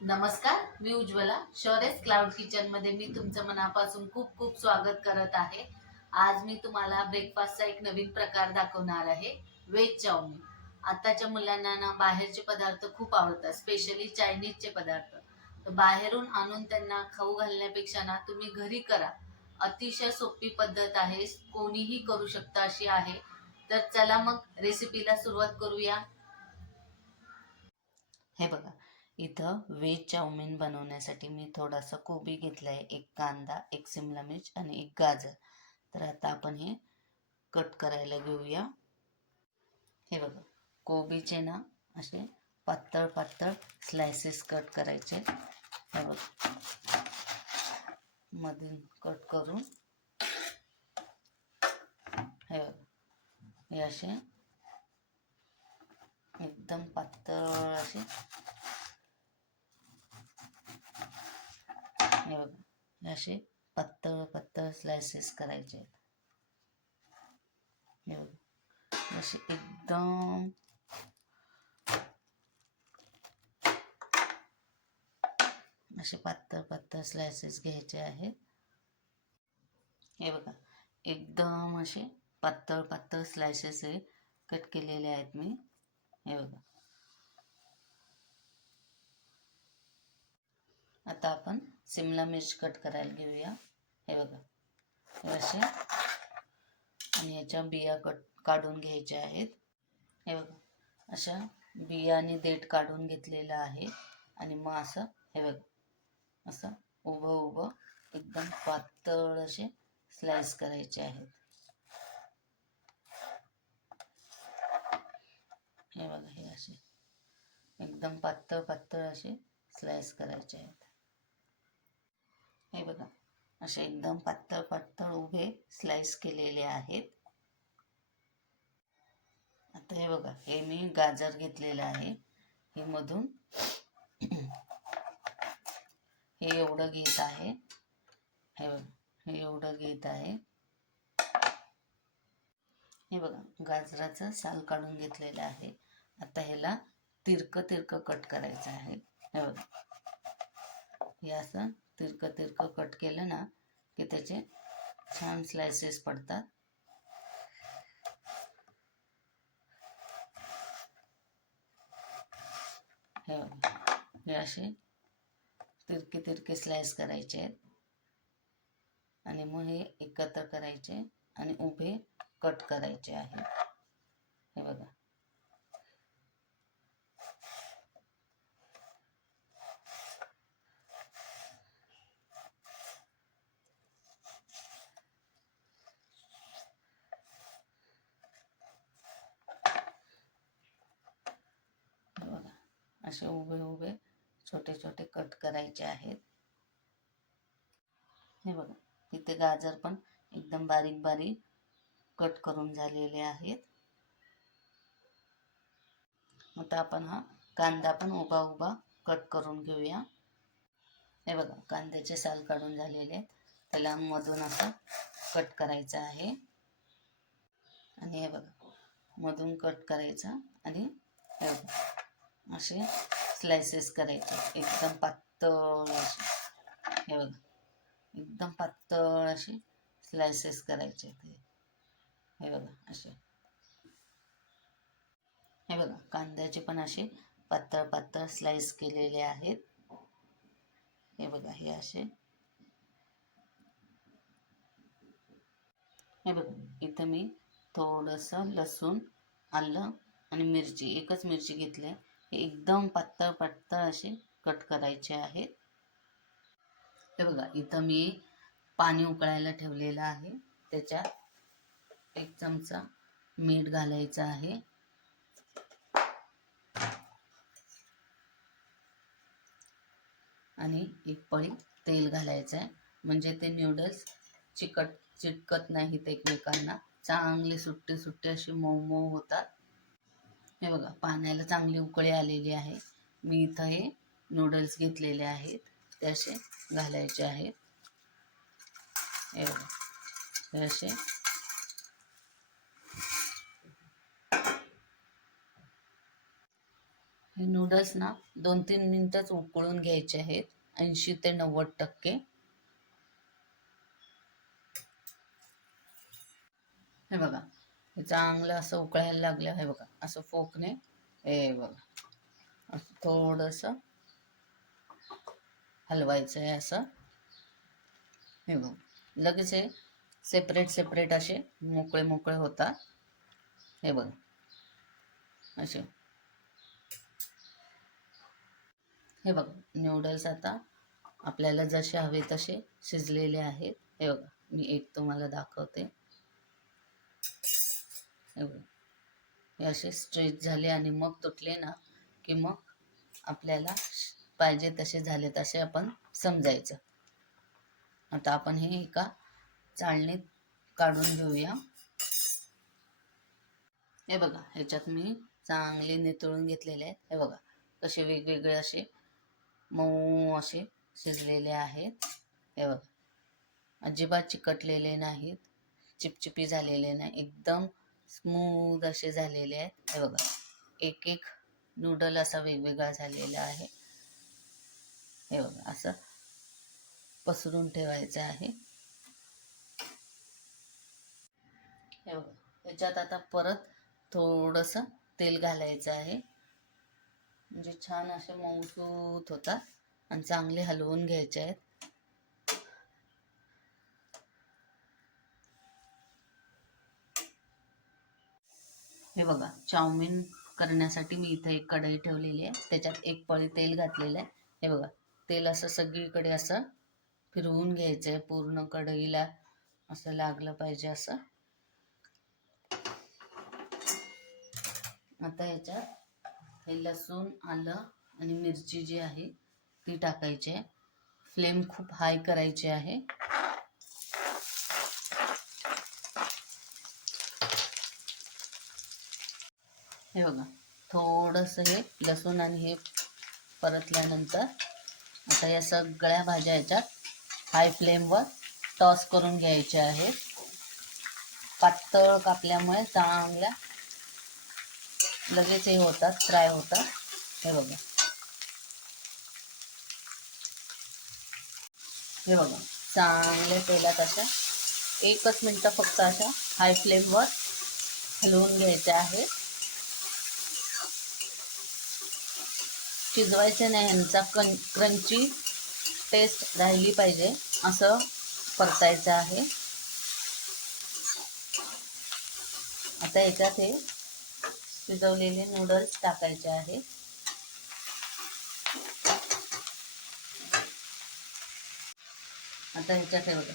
नमस्कार, मी Ujjwala. शौर्यस cloud kitchen मध्ये मी तुमचं मनापासून खूप खूप स्वागत करत आहे. आज मी तुम्हाला ब्रेकफास्टचा एक नवीन प्रकार दाखवणार आहे, व्हेज चाउमिन. आताच्या मुलांना ना बाहेरचे पदार्थ खूप आवडतात, स्पेशली चायनीजचे पदार्थ. तर बाहेरून आणून त्यांना खाऊ घालण्यापेक्षा ना तुम्ही घरी करा. अतिशय सोपी पद्धत आहे, कोणीही करू शकतं अशी आहे. तर चला मग रेसिपीला सुरुवात करूया. हे बघा, इथं व्हेज चाउमिन बनवण्यासाठी मी थोडासा कोबी घेतला आहे, एक कांदा, एक सिमला मिर्च आणि एक गाजर. तर आता आपण हे कट करायला घेऊया. हे बघा, कोबीचे ना असे पातळ पातळ स्लायसेस कट करायचे. हे बघा, मधून कट करून हे बघा, हे असे एकदम पातळ असे हे बघा, हे असे पातळ पातळ स्लायसेस करायचे. हे बघा, असे एकदम असे पातळ पातळ स्लायसेस घ्यायचे आहेत. हे बघा, एकदम असे पातळ पातळ स्लायसेस हे कट केलेले आहेत मी. हे बघा, आता आपण सिमला मिर्च कट करायला घेऊया. हे बघा, हे असे आणि याच्या बिया काढून घ्यायच्या आहेत. हे बघा, अशा बिया आणि देठ काढून घेतलेलं आहे. आणि मग असं हे बघा, असं उभं उभं एकदम पातळ असे स्लाइस करायचे आहेत. हे बघा, हे असे एकदम पातळ पातळ असे स्लाइस करायचे आहेत. हे बघा, असे एकदम पातळ पातळ उभे स्लाइस केलेले आहेत. आता हे बघा, हे मी गाजर घेतलेलं आहे. हे मधून हे एवढं घेत आहे. हे बघा, हे एवढं घेत आहे. हे बघा, गाजराचं साल काढून घेतलेलं आहे. आता ह्याला तिरकं तिरकं कट करायचं आहे. हे बघा, हे असं तिरकं तिरकं कट केलं ना की त्याचे छान स्लायसेस पडतात. हे बघा, हे असे तिरके तिरके स्लाइस करायचे आहेत. आणि मग हे एकत्र करायचे आणि उभे कट करायचे आहे. हे बघा, असे उभे उभे छोटे छोटे कट करायचे आहेत. हे बघा, इथे गाजर पण एकदम बारीक बारीक कट करून झालेले आहेत. आता आपण हा कांदा पण उभा उभा कट करून घेऊया. हे बघा, कांद्याचे साल काढून झालेले आहेत. त्याला मधून असं कट करायचं आहे. आणि हे बघा, मधून कट करायचं आणि हे बघा, असे स्लायसेस करायचे एकदम पातळ असे. हे बघा, एकदम पातळ असे स्लायसेस करायचे. हे बघा, असे. हे बघा, कांद्याचे पण असे पातळ पातळ स्लाइस केलेले आहेत. हे बघा, हे असे. हे बघा, इथं मी थोडंसं लसूण, आलं आणि मिरची, एकच मिरची घेतली. हे एकदम पातळ पातळ असे कट करायचे आहेत. हे बघा, इथं मी पाणी उकळायला ठेवलेलं आहे. त्याच्यात 1 चमचा मीठ घालायचं आहे. आणि 1 पळी तेल घालायचं आहे. म्हणजे ते नूडल्स चिटकत नाहीत एकमेकांना. चांगले सुट्टे सुट्टे असे मऊ मऊ होतात. हे बघा, पाण्याला चांगली उकळी आलेली आहे. मी इथं हे नूडल्स घेतलेले आहेत, ते असे घालायचे आहेत. हे बघा, हे असे. हे नूडल्स ना 2-3 मिनिटच उकळून घ्यायचे आहेत, 80 ते 90%. हे बघा, हे चांगलं असं उकळायला लागलं. हे बघा, असं फोकने हे बघा असं थोडंसं हलवायचं आहे असं. हे बघ, लगेच हे सेपरेट सेपरेट असे मोकळे मोकळे होतात. हे बघ असे. हे बघ, नूडल्स आता आपल्याला जसे हवे तसे शिजलेले आहेत. हे बघा, मी एक तुम्हाला दाखवते. हे बघ, हे असे स्ट्रेच झाले आणि मग तुटले ना की मग आपल्याला पाहिजे तसे झाले तसे आपण समजायचं. आता आपण हे एका चाळणीत काढून घेऊया. हे बघा, ह्याच्यात मी चांगले नितळून घेतलेले आहेत. हे बघा कसे वेगवेगळे असे मऊ असे शिजलेले आहेत. हे बघा, अजिबात चिकटलेले नाहीत, चिपचिपी झालेले नाही, एकदम स्मूथ असे झालेले आहेत. हे बघा, एक एक नूडल असा वेगवेगळा झालेला आहे. हे बघा, असं पसरून ठेवायचं आहे. हे बघा, ह्याच्यात आता परत थोडंसं तेल घालायचं आहे, म्हणजे छान असे मऊसूत होतात. आणि चांगले हलवून घ्यायचे आहेत. हे बघा, चाऊमिन करण्यासाठी मी इथे एक कढई ठेवलेली आहे, त्याच्यात एक पळी तेल घातलेलं आहे. हे बघा, तेल असं सगळीकडे असं फिरवून घ्यायचं आहे, पूर्ण कढईला असं लागलं पाहिजे असं. आता ह्याच्यात हे लसूण, आलं आणि मिरची जी आहे ती टाकायची आहे. फ्लेम खूप हाय करायची आहे. हे बघा, थोडंसं हे लसूण आणि हे परतल्यानंतर आता या सगळ्या भाज्या ह्याच्यात हाय फ्लेमवर टॉस करून घ्यायच्या आहेत. पातळ कापल्यामुळे चांगल्या लगेच हे होतात, फ्राय होतात. हे बघा, हे बघा, चांगल्या तेलात अशा 1च मिनटं फक्त अशा हाय फ्लेमवर हलवून घ्यायच्या आहे. शिजवायचे नाही, ह्यांचा क्रंची टेस्ट राहिली पाहिजे असं परतायचं आहे. आता ह्याच्यात हे शिजवलेले नूडल्स टाकायचे आहे. आता ह्याच्यात हे बघा,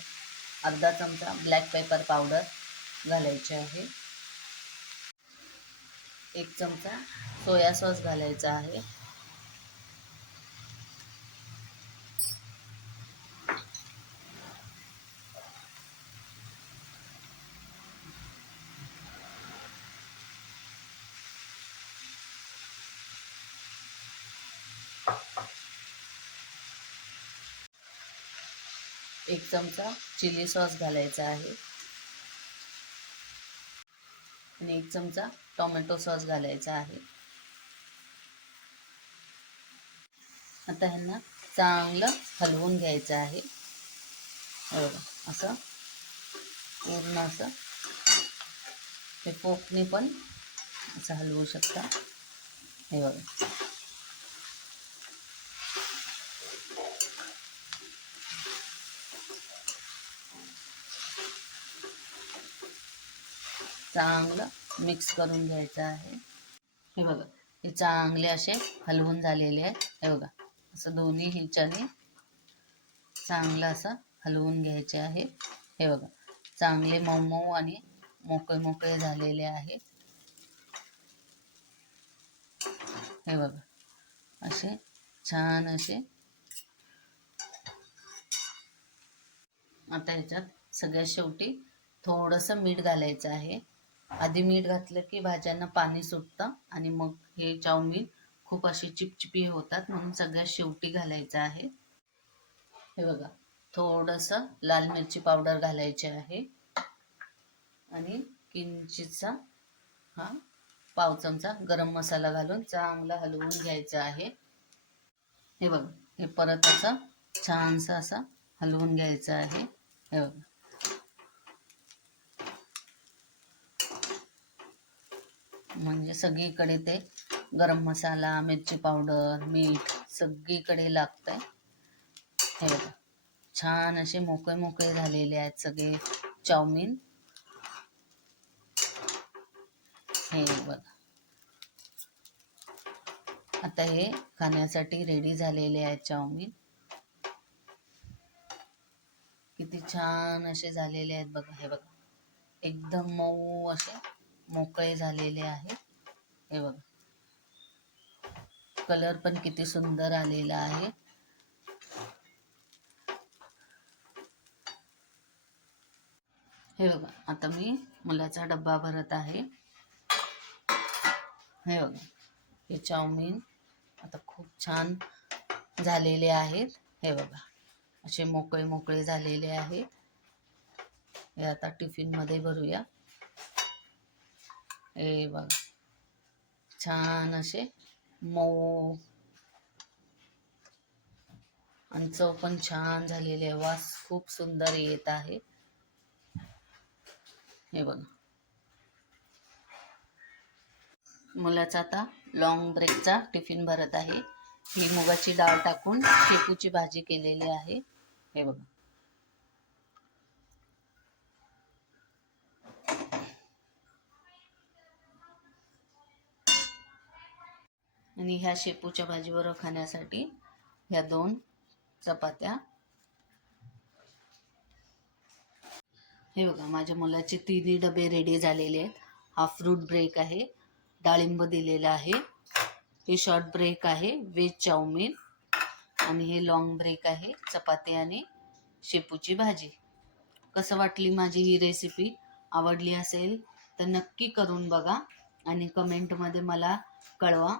अर्धा चमचा ब्लॅक पेपर पावडर घालायचे आहे. 1 चमचा सोया सॉस घालायचा आहे. एक चमचा चिली सॉस घालायचा आहे आणि 1 चमचा टोमॅटो सॉस घालायचा आहे. आता ह्यांना चांगलं हलवून घ्यायचं आहे. असं पूर्ण असं हे फोकने पण असं हलवू शकता. हे बघा, चांगलं मिक्स करून घ्यायचं आहे. हे बघा, हे चांगले असे हलवून झालेले आहेत. हे बघा, असं दोन्ही ह्याच्याने चांगलं असं हलवून घ्यायचे आहे. हे बघा, चांगले मऊ मऊ आणि मोकळे मोकळे झालेले आहे. हे बघा, असे छान असे. आता ह्याच्यात सगळ्यात शेवटी थोडंसं मीठ घालायचं आहे. आधी मीठ घातलं की भाज्यांना पाणी सुटतं आणि मग हे चाऊमिन खूप अशी चिपचिपी होतात, म्हणून सगळ्यात शेवटी घालायचं आहे. हे बघा, थोडंसं लाल मिरची पावडर घालायची आहे आणि किंचितसा हा पाव चमचा गरम मसाला घालून चांगला हलवून घ्यायचं आहे. हे बघा, हे परत असं छानसं असं हलवून घ्यायचं आहे. हे बघा, म्हणजे सगळीकडे ते गरम मसाला, मिरची पावडर, मीठ सगळीकडे लागतंय. हे बघा, छान असे मोकळे मोकळे झालेले आहेत सगळे चाऊमिन. हे बघा, आता हे खाण्यासाठी रेडी झालेले आहेत चाऊमिन. किती छान असे झालेले आहेत बघा. हे बघा, एकदम मऊ असे मोकळे झालेले आहेत. हे बघा, कलर पण किती सुंदर आलेला आहे. हे बघा, आता मी मुलाचा डब्बा भरत आहे. हे बघा, हे चाऊमिन आता खूप छान झालेले आहेत. हे बघा, असे मोकळे मोकळे झालेले आहेत. हे आता टिफिनमध्ये भरूया. हे बघा, छान असे मऊ आणि चव पण छान झालेली आहे. वास खूप सुंदर येत आहे. हे बघा, मुलाचा आता लॉंग ब्रेकचा टिफिन भरत आहे. ही मुगाची डाळ टाकून शेपूची भाजी केलेली आहे. हे बघा, आणि ह्या शेपूच्या भाजीबरोबर खाण्यासाठी ह्या 2 चपात्या. हे बघा, माझ्या मुलाचे 3 डबे रेडी झालेले आहेत. हा फ्रूट ब्रेक आहे, डाळिंब दिलेला आहे. हे शॉर्ट ब्रेक आहे, व्हेज चाऊमिन. आणि हे लॉंग ब्रेक आहे, चपाती आणि शेपूची भाजी. कसं वाटली माझी ही रेसिपी? आवडली असेल तर नक्की करून बघा आणि कमेंटमध्ये मला कळवा.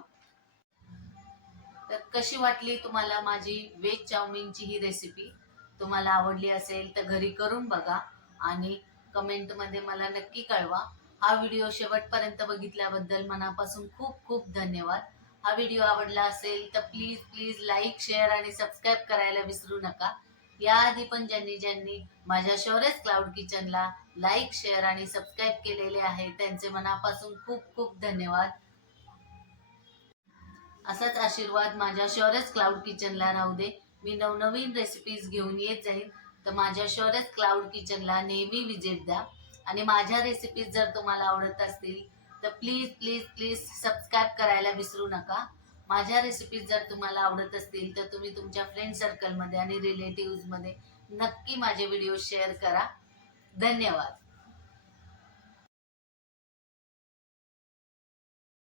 तर कशी वाटली तुम्हाला माझी व्हेज चाऊमिनची ही रेसिपी? तुम्हाला आवडली असेल तर घरी करून बघा आणि कमेंटमध्ये मला नक्की कळवा. हा व्हिडिओ शेवटपर्यंत बघितल्याबद्दल मनापासून खूप खूप धन्यवाद. हा व्हिडिओ आवडला असेल तर प्लीज प्लीज लाईक, शेअर आणि सबस्क्राईब करायला विसरू नका. याआधी पण ज्यांनी माझ्या शौर्यस क्लाउड किचनला लाईक, शेअर आणि सबस्क्राईब केलेले आहे त्यांचे मनापासून खूप खूप धन्यवाद. असाच आशीर्वाद माझ्या शौर्यस क्लाउड किचनला राहू दे. मी नवनवीन रेसिपीज घेऊन येत जाईल, तर माझ्या शौर्यस क्लाउड किचनला नेहमी विजिट द्या. आणि माझ्या रेसिपीज जर तुम्हाला आवडत असतील तर प्लीज प्लीज प्लीज सबस्क्राईब करायला विसरू नका. माझ्या रेसिपीज जर तुम्हाला आवडत असतील तर तुम्ही तुमच्या फ्रेंड सर्कलमध्ये आणि रिलेटिव्हजमध्ये नक्की माझे व्हिडिओ शेअर करा. धन्यवाद.